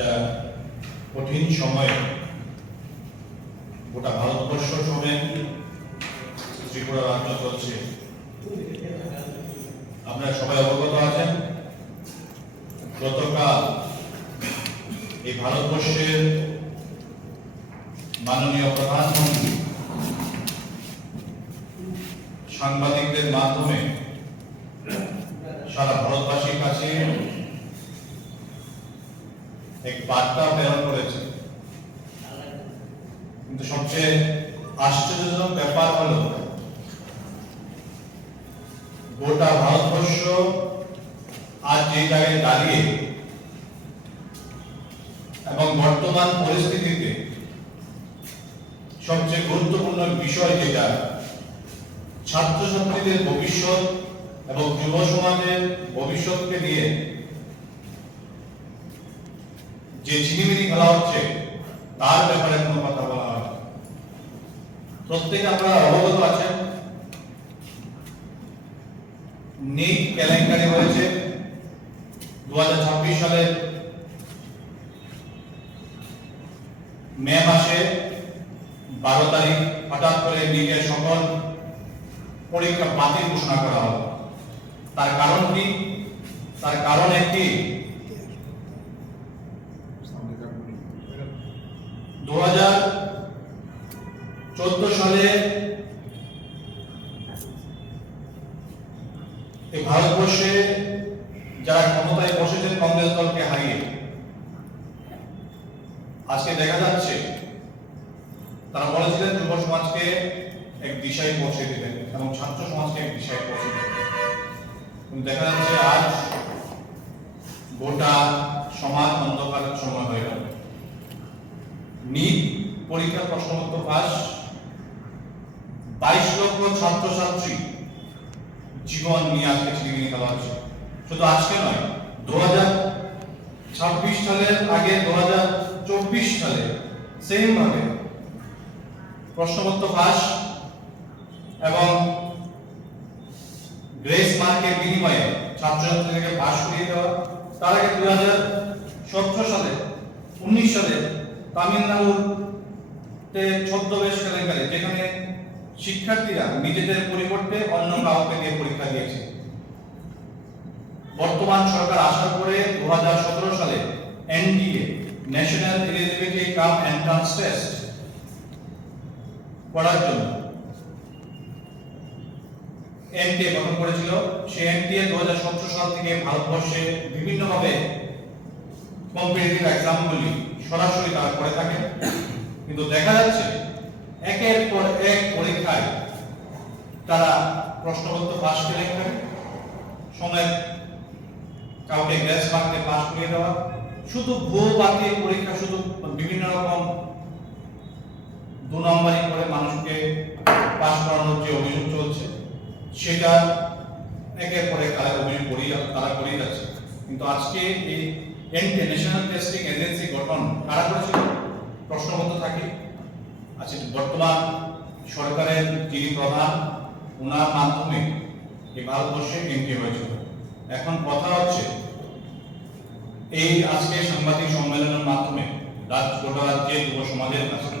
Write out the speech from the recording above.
একটা কঠিন সময়ে গোটা ভারতবর্ষ সমেত ত্রিপুরা রাজ্য চলছে। আপনারা সবাই অবগত আছেন, গতকাল এই ভারতবর্ষের মাননীয় প্রধানমন্ত্রী সাংবাদিকদের মাধ্যমে সারা ভারতবাসীর কাছে এক বার্তা প্রেরণ করেছে। কিন্তু সবচেয়ে আশ্চর্যজনক ব্যাপার হলো গোটা ভারতবর্ষ আজ যে জায়গায় দাঁড়িয়ে এবং বর্তমান পরিস্থিতিতে সবচেয়ে গুরুত্বপূর্ণ বিষয় যেটা ছাত্রছাত্রীদের ভবিষ্যৎ এবং যুব সমাজের ভবিষ্যৎকে নিয়ে যে ছিনিমিনি খেলা হচ্ছে তার ব্যাপারে কোনো কথা বলা হয়। প্রত্যেকে আপনারা অবগত আছেন, নিট কেলেঙ্কারি হয়েছে 2026 সালের মে মাসে 12 তারিখ হঠাৎ করে নিটের সকল পরীক্ষা বাতিল ঘোষণা করা হলো। তার কারণ কি? তার কারণ একটি, 2014 সালে এই ভারতবর্ষে যারা ক্ষমতায় বসেছেন কংগ্রেস দলকে হারিয়ে, আজকে দেখা যাচ্ছে তারা বলেছিলেন যুব সমাজকে এক দিশায় পৌঁছে দিবেন এবং ছাত্র সমাজকে এক দিশায় পৌঁছে দিবেন। কিন্তু দেখা যাচ্ছে আজ গোটা সমাজ অন্ধকারের সময় হয়ে গেল। নিট পরীক্ষার প্রশ্নপত্র ফাঁস, 22 লক্ষ ছাত্রছাত্রী জীবন নিয়ে আজকে ছিনিমিনি খেলা হচ্ছে। শুধু আজকে নয়, 2026 সালের আগে 2024 সালে সেম ভাবে প্রশ্নপত্র ফাঁস এবং গ্রেস মার্কের বিনিময়ে ছাত্রছাত্রীদেরকে পাস করিয়ে দেওয়া। তার আগে 2017 সালে 19 সালে তামিলনাড়ুতে ছদ্মবেশ কেলেঙ্কারি, যেখানে শিক্ষার্থীরা নিজেদের পরিবর্তে অন্য কাউকে দিয়ে পরীক্ষা দিয়েছে। বর্তমান সরকার আসার পরে 2017 সালে এনডিএ ন্যাশনাল এলিজিবিলিটি কাম এন্ট্রান্স টেস্ট করার জন্য এনটিএ গঠন করেছিল। সেই এনটিএ 2017 সাল থেকে ভারতবর্ষে বিভিন্নভাবে কম্পিটিটিভ এক্সামগুলি সরাসরি তারা করে থাকে। কিন্তু দেখা যাচ্ছে একের পর এক পরীক্ষায় তারা প্রশ্নপত্র পাস কেলেঙ্কারি, সময় কাউকে গ্রেস মার্কে পাস করিয়ে দেওয়া, শুধু ভুয়ো বাতিল পরীক্ষা, শুধু বিভিন্ন রকম 2 নম্বরই করে মানুষকে পাস করানোর যে অভিযোগ চলছে, সেটা একের পর এক তারা অভিযোগ করিয়ে যাচ্ছে। কিন্তু আজকে এই এনটিএ ন্যাশনাল টেস্টিং এজেন্সি গঠন কারা করেছিল? প্রশ্নপত্র থাকে আচ্ছা, বর্তমান সরকারের যিনি প্রধান, ওনার মাধ্যমে এই ভারতবর্ষে এমপি হয়েছিল। এখন কথা হচ্ছে এই আজকে সাংবাদিক সম্মেলনের মাধ্যমে গোটা রাজ্যের যুব সমাজের কাছে